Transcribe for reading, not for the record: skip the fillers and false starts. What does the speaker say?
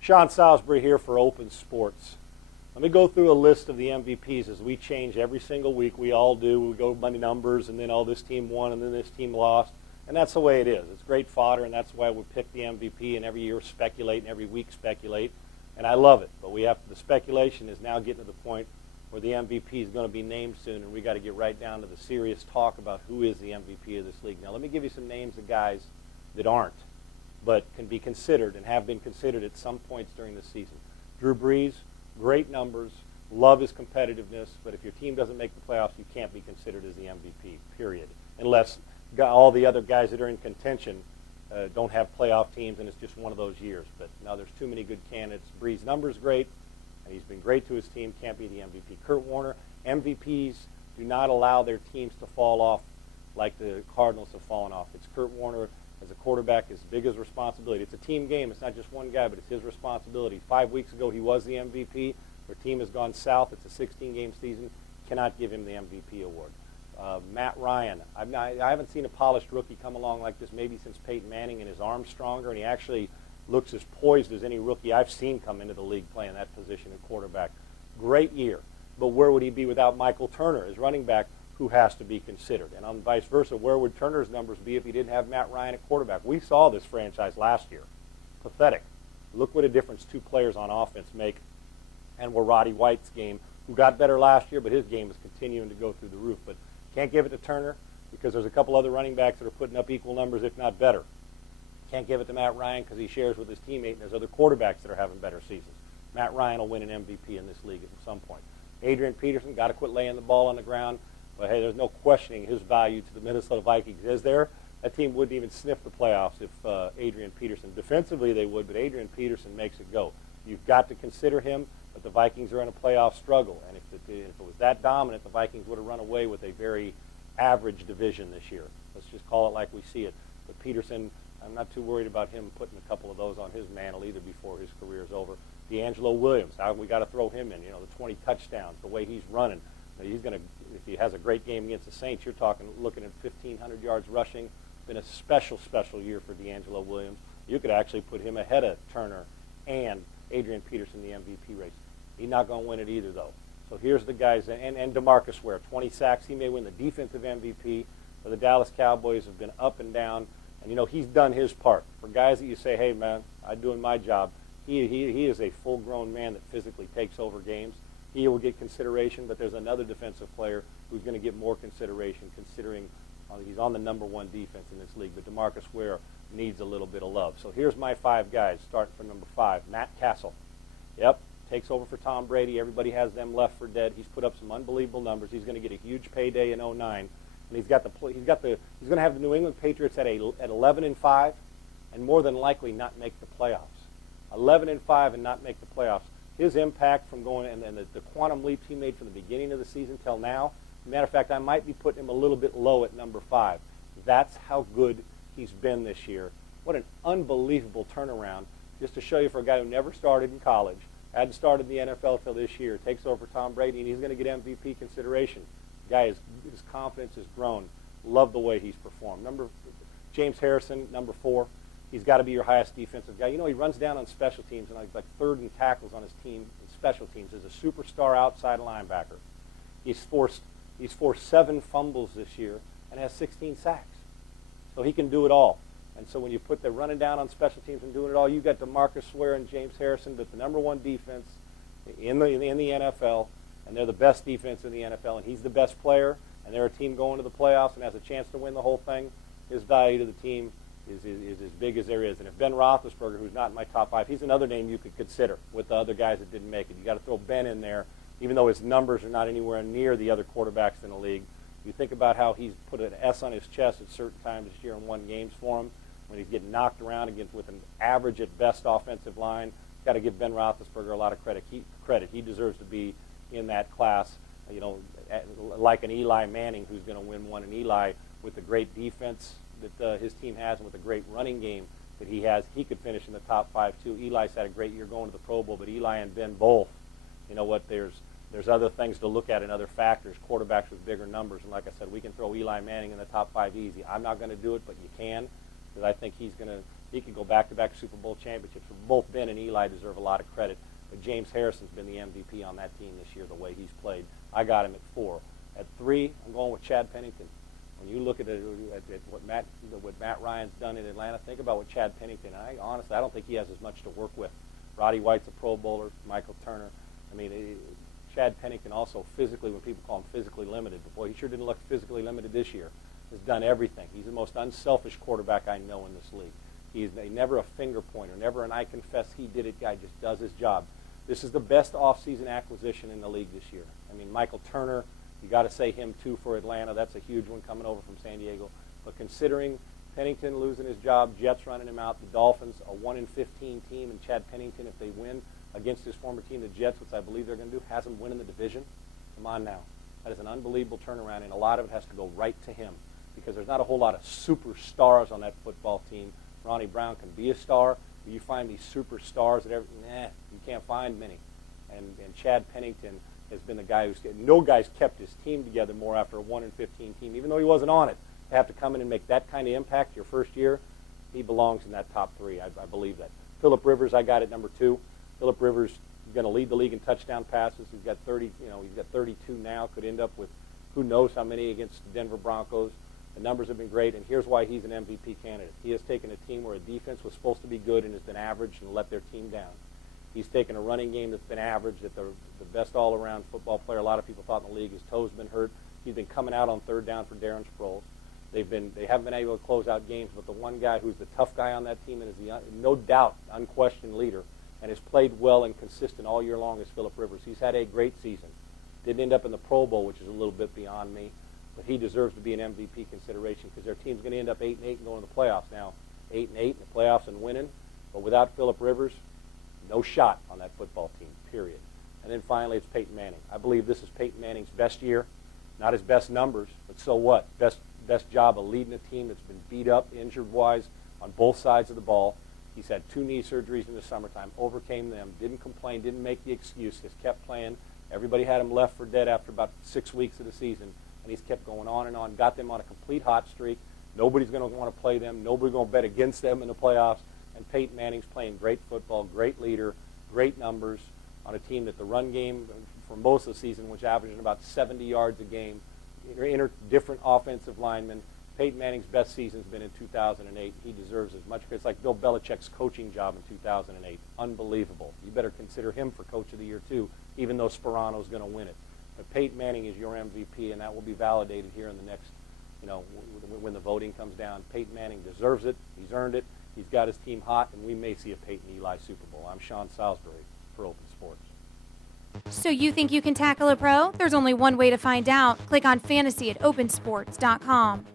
Sean Salisbury here for Open Sports. Let me go through a list of the MVPs as we change every single week. We all do. We go by numbers, and then, oh, this team won, and then this team lost. And that's the way it is. It's great fodder, and that's why we pick the MVP, and every year speculate, and every week speculate. And I love it. But the speculation is now getting to the point where the MVP is going to be named soon, and we got to get right down to the serious talk about who is the MVP of this league. Now, let me give you some names of guys that aren't, but can be considered and have been considered at some points during the season. Drew Brees, great numbers, love his competitiveness, but if your team doesn't make the playoffs, you can't be considered as the MVP, period, unless all the other guys that are in contention don't have playoff teams, and it's just one of those years. But now there's too many good candidates. Brees' numbers great, and he's been great to his team, can't be the MVP. Kurt Warner, MVPs do not allow their teams to fall off like the Cardinals have fallen off. It's Kurt Warner as a quarterback, his biggest responsibility. It's a team game. It's not just one guy, but it's his responsibility. 5 weeks ago, he was the MVP. Their team has gone south. It's a 16-game season. Cannot give him the MVP award. Matt Ryan. I haven't seen a polished rookie come along like this maybe since Peyton Manning, and his arm's stronger, and he actually looks as poised as any rookie I've seen come into the league playing that position at quarterback. Great year. But where would he be without Michael Turner, his running back, who has to be considered? And on vice versa, where would Turner's numbers be if he didn't have Matt Ryan at quarterback? We saw this franchise last year. Pathetic. Look what a difference two players on offense make. And where Roddy White's game, who got better last year, but his game is continuing to go through the roof. But can't give it to Turner because there's a couple other running backs that are putting up equal numbers, if not better. Can't give it to Matt Ryan because he shares with his teammate, and there's other quarterbacks that are having better seasons. Matt Ryan will win an MVP in this league at some point. Adrian Peterson, got to quit laying the ball on the ground. But, hey, there's no questioning his value to the Minnesota Vikings. Is there? That team wouldn't even sniff the playoffs if Adrian Peterson. Defensively, they would, but Adrian Peterson makes it go. You've got to consider him, but the Vikings are in a playoff struggle. And if it was that dominant, the Vikings would have run away with a very average division this year. Let's just call it like we see it. But Peterson, I'm not too worried about him putting a couple of those on his mantle either before his career is over. D'Angelo Williams, we got to throw him in. You know, the 20 touchdowns, the way he's running. He's going to, if he has a great game against the Saints, you're looking at 1,500 yards rushing. Been a special year for D'Angelo Williams. You could actually put him ahead of Turner and Adrian Peterson in the MVP race. He's not going to win it either, though. So here's the guys, and DeMarcus Ware, 20 sacks. He may win the defensive MVP, but the Dallas Cowboys have been up and down. And, you know, he's done his part. For guys that you say, hey, man, I'm doing my job, he is a full-grown man that physically takes over games. He will get consideration, but there's another defensive player who's going to get more consideration considering he's on the number one defense in this league. But DeMarcus Ware needs a little bit of love. So here's my 5 guys, starting from number 5. Matt Castle. Yep, takes over for Tom Brady. Everybody has them left for dead. He's put up some unbelievable numbers. He's going to get a huge payday in 2009. And he's going to have the New England Patriots at 11-5 and more than likely not make the playoffs. 11-5 and not make the playoffs. His impact from going and the quantum leap he made from the beginning of the season till now. Matter of fact, I might be putting him a little bit low at number 5. That's how good he's been this year. What an unbelievable turnaround. Just to show you, for a guy who never started in college, hadn't started in the NFL till this year, takes over for Tom Brady, and he's going to get MVP consideration. His confidence has grown. Love the way he's performed. James Harrison, number 4. He's got to be your highest defensive guy. You know, he runs down on special teams and like third and tackles on his team in special teams as a superstar outside linebacker. He's forced 7 fumbles this year and has 16 sacks. So he can do it all. And so when you put the running down on special teams and doing it all, you've got DeMarcus Ware and James Harrison, but the number 1 defense in the NFL, and they're the best defense in the NFL, and he's the best player, and they're a team going to the playoffs and has a chance to win the whole thing. His value to the team is as big as there is. And if Ben Roethlisberger, who's not in my top 5, he's another name you could consider with the other guys that didn't make it. You got to throw Ben in there, even though his numbers are not anywhere near the other quarterbacks in the league. You think about how he's put an S on his chest at certain times this year and won games for him. When he's getting knocked around against with an average at best offensive line, got to give Ben Roethlisberger a lot of credit. He deserves to be in that class. You know, like an Eli Manning, who's going to win one, and Eli with the great defense that his team has and with a great running game that he has, he could finish in the top 5 too. Eli's had a great year going to the Pro Bowl, but Eli and Ben both, you know what, there's There's other things to look at and other factors, quarterbacks with bigger numbers. And like I said, we can throw Eli Manning in the top 5 easy. I'm not going to do it, but you can, because I think he can go back-to-back Super Bowl championships. Both Ben and Eli deserve a lot of credit. But James Harrison's been the MVP on that team this year, the way he's played. I got him at 4. At 3, I'm going with Chad Pennington. When you look at what Matt Ryan's done in Atlanta, think about what Chad Pennington. Honestly, I don't think he has as much to work with. Roddy White's a Pro Bowler. Michael Turner. I mean, Chad Pennington also physically, when people call him physically limited, but boy, he sure didn't look physically limited this year. Has done everything. He's the most unselfish quarterback I know in this league. He's never a finger pointer, never an I confess he did it guy, just does his job. This is the best offseason acquisition in the league this year. I mean, Michael Turner, you got to say him too for Atlanta. That's a huge one coming over from San Diego. But considering Pennington losing his job, Jets running him out, the Dolphins, a 1-15 team, and Chad Pennington, if they win against his former team, the Jets, which I believe they're going to do, has him winning the division. Come on now. That is an unbelievable turnaround, and a lot of it has to go right to him because there's not a whole lot of superstars on that football team. Ronnie Brown can be a star, but you find these superstars that you can't find many. And Chad Pennington has been the guy who's no guy's kept his team together more after a 1-15 team, even though he wasn't on it. To have to come in and make that kind of impact your first year, he belongs in that top 3. I believe that. Phillip Rivers, I got at number 2. Phillip Rivers is going to lead the league in touchdown passes. He's got 30. He's got 32 now. Could end up with who knows how many against the Denver Broncos. The numbers have been great, and here's why he's an MVP candidate. He has taken a team where a defense was supposed to be good and has been average and let their team down. He's taken a running game that's been average, that the best all-around football player a lot of people thought in the league, his toe's been hurt. He's been coming out on third down for Darren Sproles. They haven't been able to close out games, but the one guy who's the tough guy on that team and is the no doubt unquestioned leader and has played well and consistent all year long is Phillip Rivers. He's had a great season. Didn't end up in the Pro Bowl, which is a little bit beyond me, but he deserves to be an MVP consideration because their team's going to end up 8-8 and going to the playoffs now. 8-8 in the playoffs and winning, but without Phillip Rivers, no shot on that football team, period. And then finally, it's Peyton Manning. I believe this is Peyton Manning's best year. Not his best numbers, but so what? Best job of leading a team that's been beat up, injured-wise, on both sides of the ball. He's had 2 knee surgeries in the summertime, overcame them, didn't complain, didn't make the excuse, just kept playing. Everybody had him left for dead after about 6 weeks of the season, and he's kept going on and on, got them on a complete hot streak. Nobody's going to want to play them. Nobody's going to bet against them in the playoffs. And Peyton Manning's playing great football, great leader, great numbers on a team that the run game for most of the season was averaging about 70 yards a game, different offensive linemen. Peyton Manning's best season's been in 2008. He deserves as much. It's like Bill Belichick's coaching job in 2008. Unbelievable. You better consider him for Coach of the Year, too, even though Sperano's going to win it. But Peyton Manning is your MVP, and that will be validated here in the next, when the voting comes down. Peyton Manning deserves it. He's earned it. He's got his team hot, and we may see a Peyton-Eli Super Bowl. I'm Sean Salisbury for Open Sports. So you think you can tackle a pro? There's only one way to find out. Click on fantasy at opensports.com.